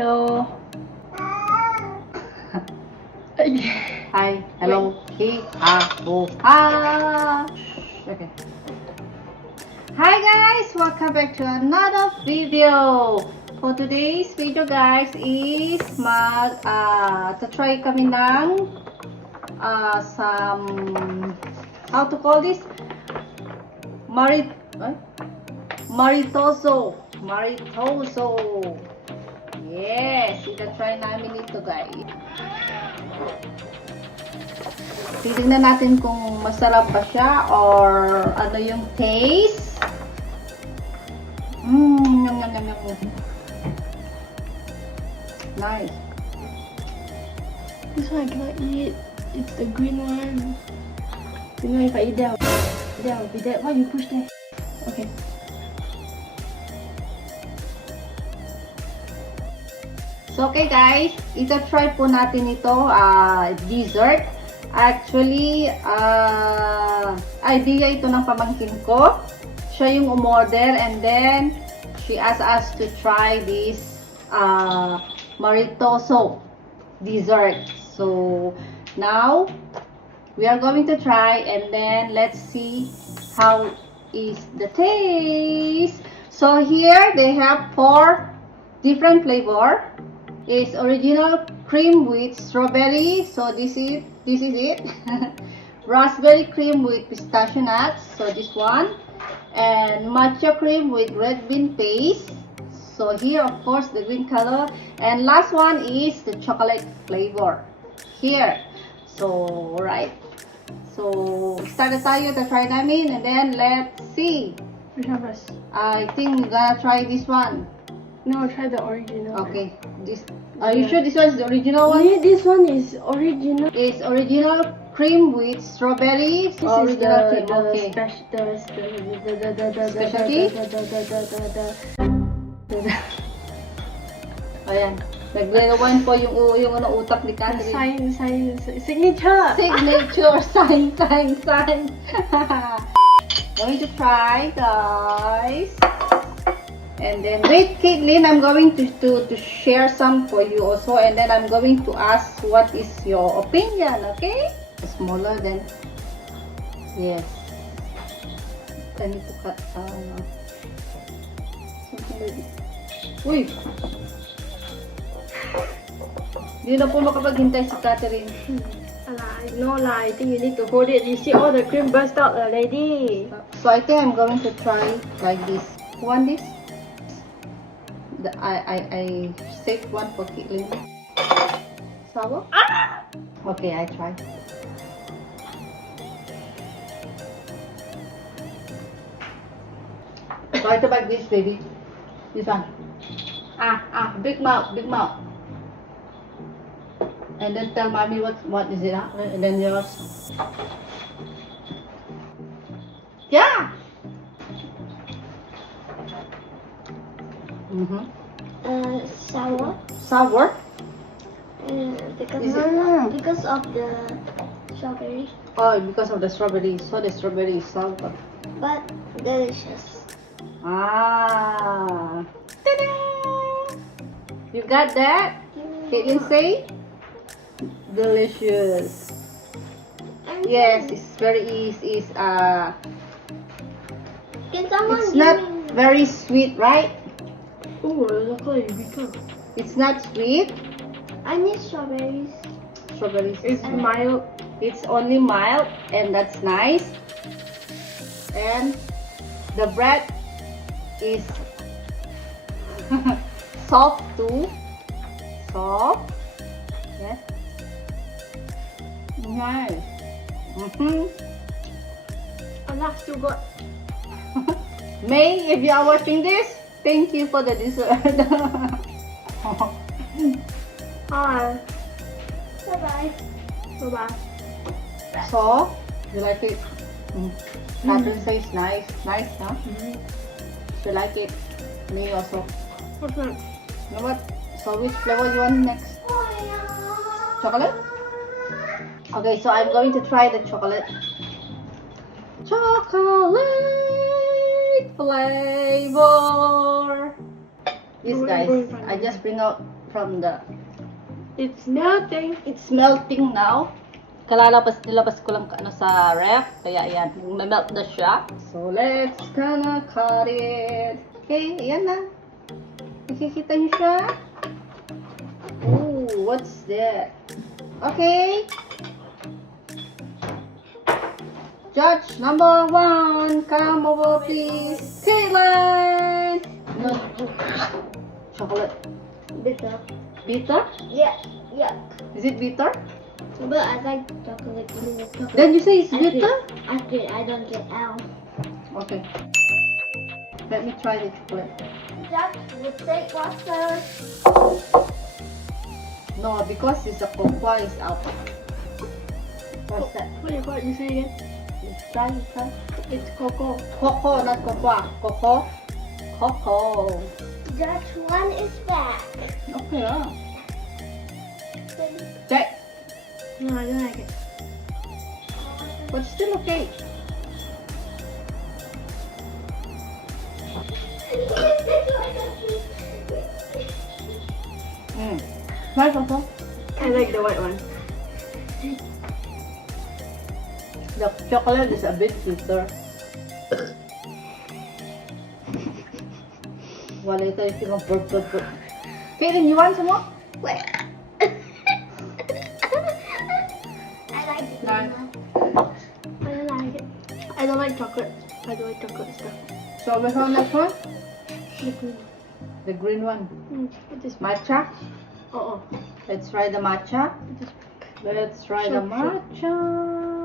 Hello. Hi. Hello. He. Oh. Ah. Okay. Hi guys. Welcome back to another video. For today's video guys is try kami ng some, how to call this? Maritozzo. Yes, ita-try namin ito guys. Titignan natin kung masarap ba siya or ano yung taste. Yum, yum, yum, yum. Nice. This one I cannot eat. It's the green one. You know if I eat that, will be that. Why you push that? Okay. So, okay guys, ita-try po natin ito, dessert. Actually, idea ito ng pamangkin ko. Siya yung umorder and then she asked us to try this Maritozzo dessert. So, now, we are going to try and then let's see how is the taste. So, here they have 4 different flavor. Is original cream with strawberry, so this is it. Raspberry cream with pistachio nuts, so this one, and matcha cream with red bean paste, so here of course the green color, and last one is the chocolate flavor here. So right, so start na tayo to try namin and then let's see. Which one first? I think we're gonna try this one. No, try the original. Okay, this. Are you sure this one is the original one? Yeah, this one is original. It's original cream with strawberry. This Original is cream. Specialty. Ayan. Nagre-rewind po yung utak ni Kaithlyn. Signature. Sign. Going to try, guys. And then wait, Kaithlyn, I'm going to share some for you also, and then I'm going to ask what is your opinion, okay? Smaller than, yes. I need to cut something like this. Uy! Hindi na po makapaghintay si Catherine. No lah, I think you need to hold it. You see all the cream burst out already. So I think I'm going to try like this. Want this? I saved one for Kaithlyn. Sour? Ah! Okay, I try. Try to like this, baby. This one. Big mouth. And then tell mommy what is it, huh? And then yours. Yeah. Sour. Sour. Because of the strawberry, Oh, because of the strawberry. So the strawberry is sour. but delicious. Ah. Ta-da! You got that? Kaithlyn say? Delicious. Yes, it's very easy. Can someone It's give not me? very sweet, right? Oh, look like Eureka. It's not sweet. I need strawberries. Strawberries. It's mild. It's only mild, and that's nice. And the bread is soft too. Soft. Yes. Nice. Allah still got. May, if you are watching this, thank you for the dessert. Hi. Bye-bye. Bye-bye. So, you like it? Catherine says nice. Nice, huh? You like it? Me also. What's that? You know what? So, which flavor you want next? Chocolate? Okay, so I'm going to try the chocolate. Chocolate flavor. This guys, I just bring out from the... It's melting. It's melting now. Nilabas ko lang ano sa ref. Kaya ayan, melt na siya. So, let's gonna cut it. Okay, ayan na. Nakikita niyo siya? Ooh, what's that? Okay. Judge number 1, come over please. Kaithlyn! No. Chocolate. Bitter. Bitter? Yeah. Yeah. Is it bitter? But I like chocolate. Then you say it's bitter? I don't get out. Okay. Let me try the chocolate. Just would take water. No, because it's a cocoa is out. What's that? What you say again? Try. It's cocoa. Cocoa, not cocoa. Cocoa. Cocoa. Just one is back. Okay lah. Check. No, I don't like it. But still okay. Try cocoa. I like the white one. The chocolate is a bit bitter. Well, later if you want purple. Kaithlyn, you want some more? Wait. I like it. Nice. I don't like it. I don't like chocolate. I don't like chocolate stuff. So we found that one? The green. The green one. It is Matcha. oh. Let's try the matcha. It is Let's try the Sure. matcha.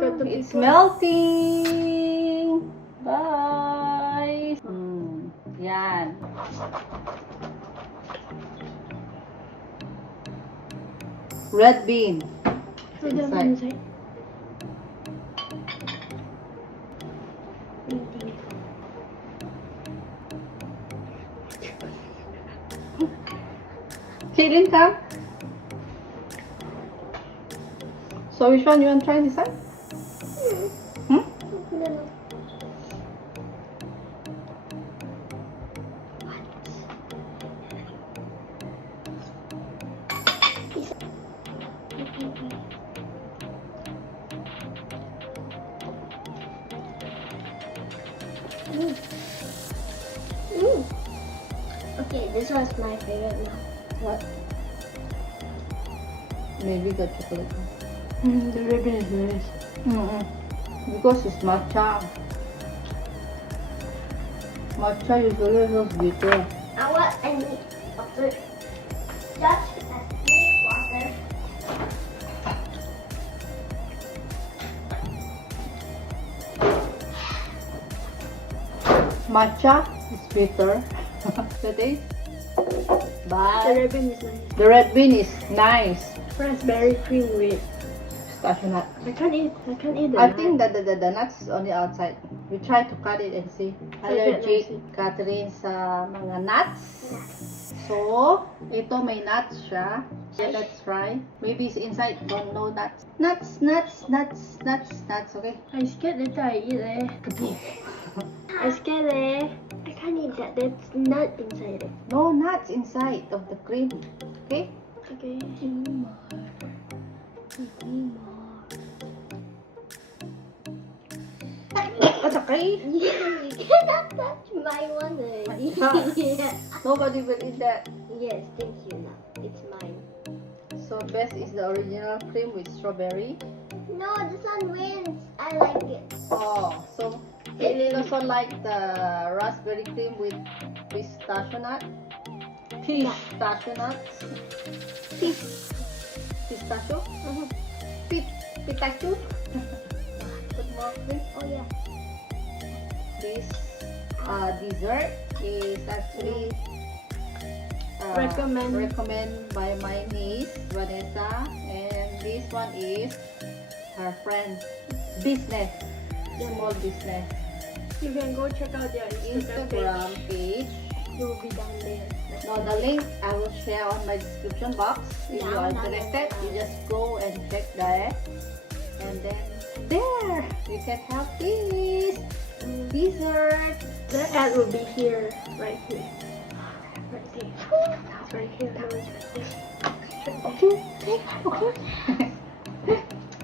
Got the It's picture. melting. Bye. Yan. Red bean. Put them Inside. inside. Kaithlyn, come. So which one you want to try this side? Hmm? No. Okay, this was my favorite now. What? Maybe the chocolate. The ribbon is nice. Because it's matcha. Matcha usually has bitter. Now what? I need water. Just I need water. Matcha is bitter. The taste? The But ribbon is nice. the red bean is nice. Raspberry cream with. Cashew nut. I can't eat the I nut. think that the nuts is on the outside. We try to cut it and see. Allergic Kaithlyn sa mga nuts. So, ito may nuts siya. Yeah, let's try. Maybe it's inside. Don't know nuts. Nuts. Okay. I scared later I eat I scared I can't eat that. There's nut inside it. No nuts inside of the cream. Okay. Okay. That's okay. You cannot touch my one already. Yeah. Nobody will eat that. Yes, thank you. Now it's mine. So best is the original cream with strawberry. No, this one wins. I like it. Oh, so Kaithlyn also like the raspberry cream with pistachio nut. Pistachio nuts. Pistachio? Pistachio? Put more cream. Oh yeah. This dessert is actually recommend by my niece Vanessa, and this one is her friend business, small business You can go check out their Instagram page. It will be down there. Now the link I will share on my description box. If you are interested, you just go and check there, and then there you can have this dessert. The ad will be here, right here. Right there. Right here. No, it's right there. to take. Okay.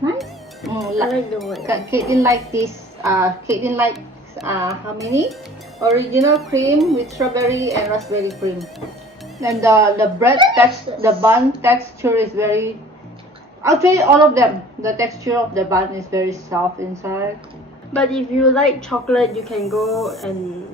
Nice. I like the one. Kaithlyn like this. Kaithlyn likes how many? Original cream with strawberry and raspberry cream. And the bread the bun texture is very. Actually, all of them. The texture of the bun is very soft inside. But if you like chocolate, you can go and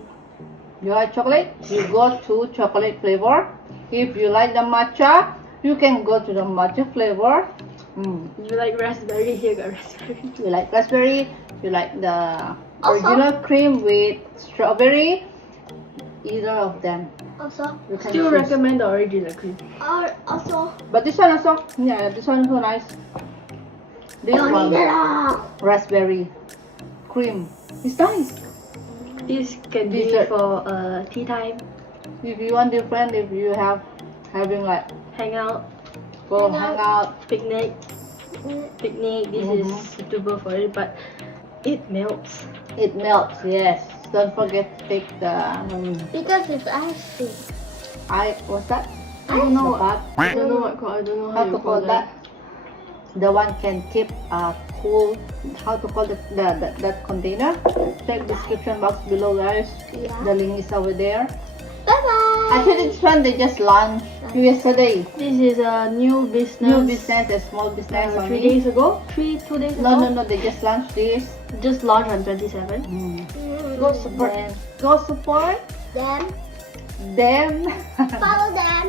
You like chocolate? You go to chocolate flavor. If you like the matcha, you can go to the matcha flavor. if you like raspberry, here got raspberry. You like raspberry. You like the Also- original cream with strawberry. Either of them. Also, You can Still choose. recommend the original cream. also, But this one also, yeah, this one so nice. This don't one, eat it all. raspberry cream. It's nice. This can be Dessert. for tea time, If you want different, if you having like hang out, go Hang hang out. picnic. Picnic. This is Mhm. suitable for it, but it melts. It melts. Yes. Don't forget to take the Because it's ice cream. what's that? I don't know. The pot. I don't know what. I don't know How how to you call that? The one can keep cool. How to call that container? Check description box below, guys. Yeah. The link is over there. Bye bye. Actually, this one they just launched yesterday. This is a new business. New business, a small business. 3 only. days ago. 2 days No, ago. no, no. They just launched this. Just launched on 27. Go support. Then Go support Them. them. Follow them.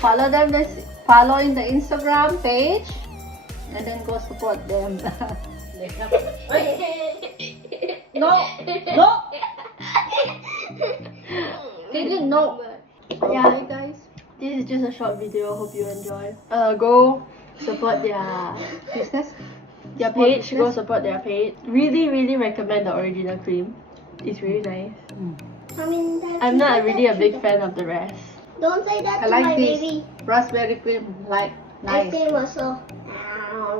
Follow them. Follow in the Instagram page, and then go support them. No, no. Kaithlyn, no. Yeah. Okay, guys. this is just a short video. Hope you enjoy. Go support their Business. page. Go business. support their page. Really recommend the original cream. It's really nice. I mean, I'm not really a big fan of the rest. Don't say that I to like my this baby. raspberry cream. Like Ice nice. cream also. Ah.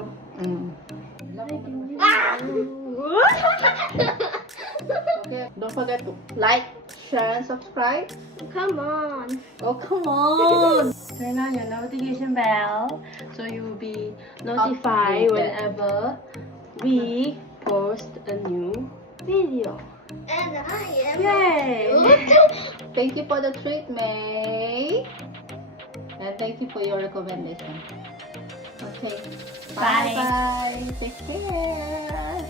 Okay. Don't forget to like, share, and subscribe. Come on. Oh, come on. Turn on your notification bell so you will be notified Updated. whenever we post a new video. And I am. Yay! Thank you for the treat, May. And thank you for your recommendation. Okay. Bye. Bye. Take care.